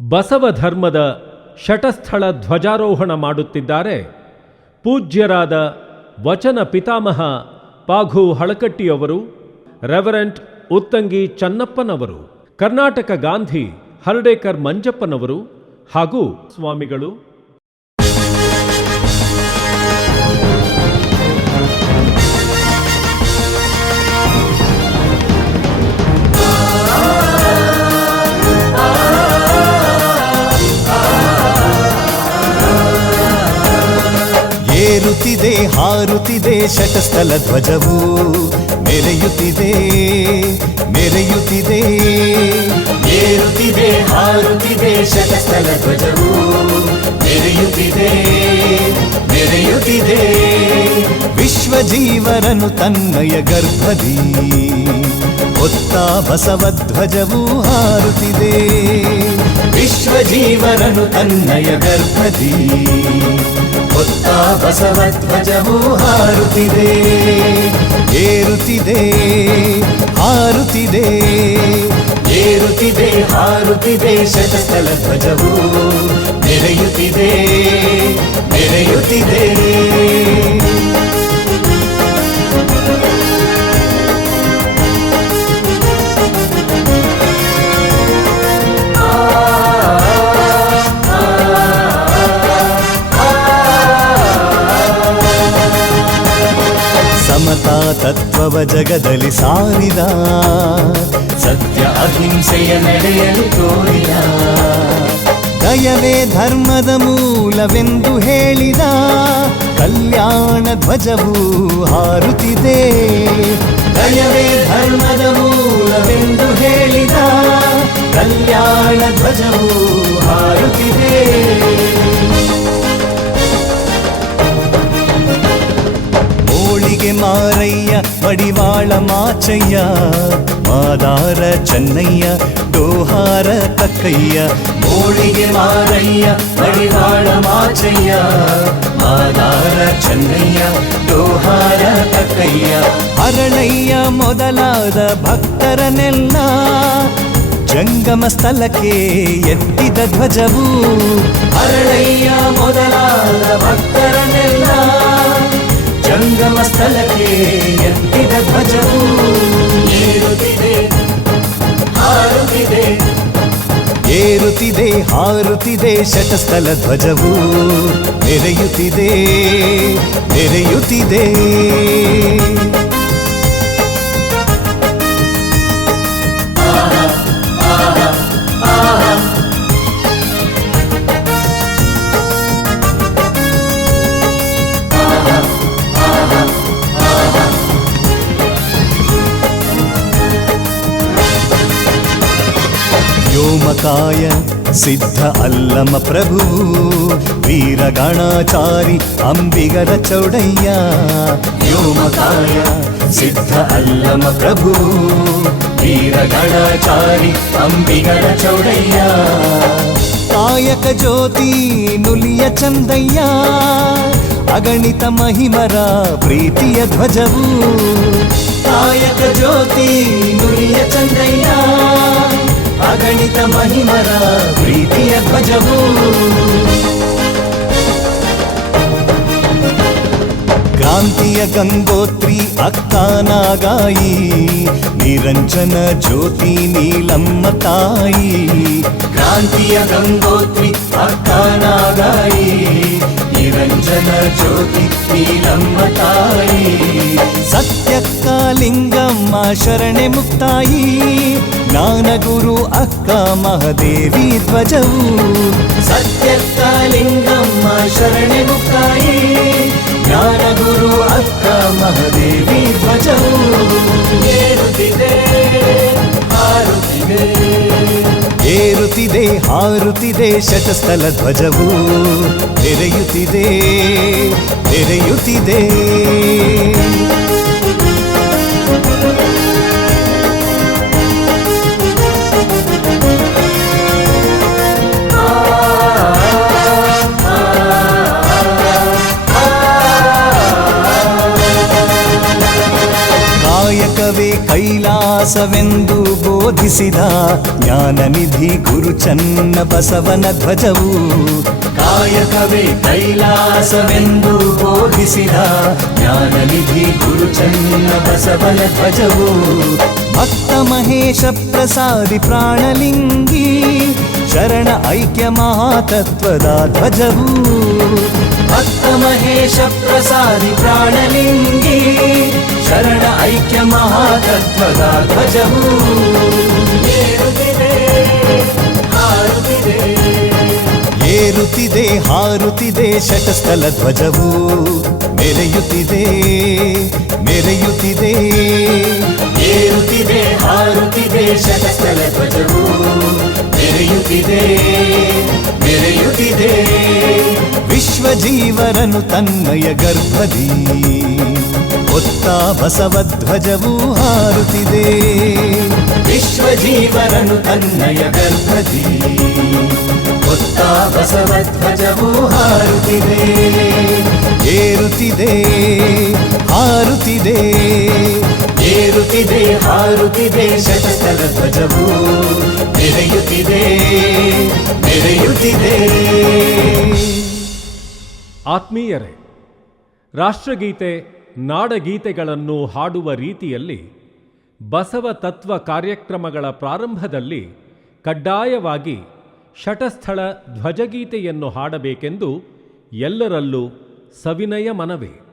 ಬಸವ ಧರ್ಮದ ಶಟಸ್ಥಳ ಧ್ವಜಾರೋಹಣ ಮಾಡುತ್ತಿದ್ದಾರೆ. ಪೂಜ್ಯರಾದ ವಚನ ಪಿತಾಮಹ ಪಾಘು ಹಳಕಟ್ಟಿಯವರು ರೆವರೆಂಟ್ ಉತ್ತಂಗಿ ಚನ್ನಪ್ಪನವರು, ಕರ್ನಾಟಕ ಗಾಂಧಿ ಹರ್ಡೇಕರ್ ಮಂಜಪ್ಪನವರು ಹಾಗೂ ಸ್ವಾಮಿಗಳು ಏರುತ್ತಿದೆ ಹಾರುತ್ತಿದೆ ಶಟಸ್ಥಲ ಧ್ವಜವು. ಮೆರೆಯುತ್ತಿದೆ ಮೆರೆಯುತ್ತಿದೆ. ಏರುತ್ತಿದೆ, ಹಾರುತ್ತಿದೆ ಶಟಸ್ಥಲ ಧ್ವಜವು. ಮೆರೆಯುತ್ತಿದೆ ಮೆರೆಯುತ್ತಿದೆ. ವಿಶ್ವ ಜೀವರನು ತನ್ನಯ ಗರ್ಭದಿ. ಹೊತ್ತ ಬಸವಧ್ವಜವು ಹಾರುತ್ತಿದೆ. ವಿಶ್ವ ಜೀವರನು ತನ್ನಯ ಗರ್ಭದಿ ಹೊತ್ತ ಬಸವಧ್ವಜವು ಹಾರುತ್ತಿದೆ, ಏರುತ್ತಿದೆ ಹಾರುತ್ತಿದೆ. ಏರುತ್ತಿದೆ, ಹಾರುತ್ತಿದೆ, ಶತಸ್ಥಲ ಧ್ವಜವು ಮೆರೆಯುತ್ತಿದೆ ಮೆರೆಯುತ್ತಿದೆ ತತ್ವವ ಜಗದಲ್ಲಿ ಸಾರಿದ, ಸತ್ಯ ಅಹಿಂಸೆಯ ನಡೆಯಲು ತೋರಿದ. ದಯವೇ ಧರ್ಮದ ಮೂಲವೆಂದು ಹೇಳಿದ, ಕಲ್ಯಾಣ ಧ್ವಜವು ಹಾರುತ್ತಿದೆ. ದಯವೇ ಧರ್ಮದ ಮೂಲವೆಂದು ಹೇಳಿದ, ಕಲ್ಯಾಣ ಧ್ವಜವು ಹಾರುತ್ತಿದೆ. ಮೋಳಿಗೆ ಮಾರಯ್ಯ ಮಡಿವಾಳ ಮಾಚಯ್ಯ ಮಾದಾರ ಚೆನ್ನಯ್ಯ ಡೋಹಾರ ತಕ್ಕಯ್ಯ ಮೋಳಿಗೆ ಮಾರಯ್ಯ ಮಡಿವಾಳ ಮಾಚಯ್ಯ ಮಾದಾರ ಚೆನ್ನಯ್ಯ ಡೋಹಾರ ತಕ್ಕಯ್ಯ ಹರಳಯ್ಯ ಮೊದಲಾದ ಭಕ್ತರನೆಲ್ಲ ಜಂಗಮ ಸ್ಥಳಕ್ಕೆ ಎತ್ತಿದ ಧ್ವಜವು ಹರಳಯ್ಯ ಮೊದಲಾದ ಭಕ್ತರನೆಲ್ಲ ಜಂಗಮ ಸ್ಥಳಕ್ಕೆ ಎತ್ತಿದ ಧ್ವಜವು ಏರುತ್ತಿದೆ ಹಾರುತ್ತಿದೆ ಏರುತ್ತಿದೆ ಹಾರುತ್ತಿದೆ ಶಟಸ್ಥಲ ಧ್ವಜವು ಮೆರೆಯುತ್ತಿದೆ ಮೆರೆಯುತ್ತಿದೆ ధర్మకాయ సిద్ధ అల్లమ ప్రభు వీరగణాచారి అంబిగర చౌడయ్యా. వ్యోమకాయ సిద్ధ అల్లమ ప్రభు వీరగణాచారి అంబిగర చౌడయ్యా. కాయక జ్యోతి నులియ చందయ్యా. అగణిత మహిమరా ప్రీతియ ధ్వజవు. కాయక జ్యోతి నులియ చందయ్యా. ಅಗಣಿತ ಮಹಿಮರ ಪ್ರೀತಿಯ ಧ್ವಜವು. ಕ್ರಾಂತಿಯ ಗಂಗೋತ್ರಿ ಅಕ್ಕಾನಾಗಾಯಿ ನಿರಂಜನ ಜ್ಯೋತಿ ನೀಲಮ್ಮ ತಾಯಿ. ಕ್ರಾಂತಿಯ ಗಂಗೋತ್ರಿ ಅಕ್ಕಾನಾಗಾಯಿ ನಿರಂಜನ ಜ್ಯೋತಿ ನೀಲಮ್ಮ ತಾಯಿ. ಸತ್ಯಕಾಲಿಂಗಮ್ಮ ಶರಣೆ ಮುಕ್ತಾಯಿ ಜ್ಞಾನಗುರು ಅಕ್ಕ ಮಹದೇವಿ ಧ್ವಜವು. ಸತ್ಯಕಾಲಿಂಗಮ್ಮ ಶರಣೆ ಮುಕ್ತಾಯಿ. ಜ್ಞಾನಗುರು ಅಕ್ಕ ಮಹದೇವಿ ಧ್ವಜವು. ಏರುತ್ತಿದೆ ಹಾರುತ್ತಿದೆ. ಏರುತ್ತಿದೆ ಹಾರುತ್ತಿದೆ ಶತಸ್ಥಲ ಧ್ವಜವು. ತೆರೆಯುತ್ತಿದೆ ತೆರೆಯುತ್ತಿದೆ. ಕಾಯಕವೇ ಕೈಲಾಸವೆಂದು ಬೋಧ ಬೋಧಿಸಿದ ಜ್ಞಾನನಿಧಿ ಗುರು ಚನ್ನ ಬಸವನ ಧ್ವಜವು ಕಾಯಕವೇ ಕೈಲಾಸವೆಂದು ಬೋಧಿಸಿದ ಜ್ಞಾನನಿಧಿ ಗುರು ಚನ್ನ ಬಸವನ ಧ್ವಜವು ಭಕ್ತ ಮಹೇಶ ಪ್ರಸಾದಿ ಪ್ರಾಣಲಿಂಗಿ ಶರಣ ಐಕ್ಯ ಮಹಾತತ್ವದ ಧ್ವಜವು ಭಕ್ತ ಮಹೇಶ ಪ್ರಸಾದಿ ಪ್ರಾಣಲಿಂಗಿ ಶರಣ ಐಕ್ಯ ಮಹಾತತ್ವದ ಧ್ವಜವು. ಏರುತ್ತಿದೆ, ಹಾರುತ್ತಿದೆ. ಶಟಸ್ಥಲ ಧ್ವಜವು. ಮೆರೆಯುತ್ತಿದೆ ಮೆರೆಯುತ್ತಿದೆ. ಏರುತ್ತಿದೆ ಹಾರುತ್ತಿದೆ ಶಟಸ್ಥಲ ಧ್ವಜವು. ಮೆರೆಯುತ್ತಿದೆ ಮೆರೆಯುತ್ತಿದೆ. ವಿಶ್ವ ಜೀವರನು ತನ್ನಯ ಗರ್ಭದಿ ಹೊತ್ತ ಬಸವಧ್ವಜವು ಹಾರುತ್ತಿದೆ. ವಿಶ್ವ ಜೀವರನು ತನ್ನಯ ಗರ್ಭದಿ ಹೊತ್ತ ಬಸವಧ್ವಜವು ಹಾರುತ್ತಿದೆ. ಏರುತ್ತಿದೆ ಹಾರುತ್ತಿದೆ. ಏರುತ್ತಿದೆ ಹಾರುತ್ತಿದೆ ಶತಸ್ಥಲ ಧ್ವಜವು ಮೆರೆಯುತ್ತಿದೆ ಮೆರೆಯುತ್ತಿದೆ ಆತ್ಮೀಯರೇ ರಾಷ್ಟ್ರಗೀತೆ ನಾಡಗೀತೆಗಳನ್ನು ಹಾಡುವ ರೀತಿಯಲ್ಲಿ ಬಸವ ತತ್ವ ಕಾರ್ಯಕ್ರಮಗಳ ಪ್ರಾರಂಭದಲ್ಲಿ ಕಡ್ಡಾಯವಾಗಿ ಶಟಸ್ಥಳ ಧ್ವಜಗೀತೆಯನ್ನು ಹಾಡಬೇಕೆಂದು ಎಲ್ಲರಲ್ಲೂ ಸವಿನಯ ಮನವೇ.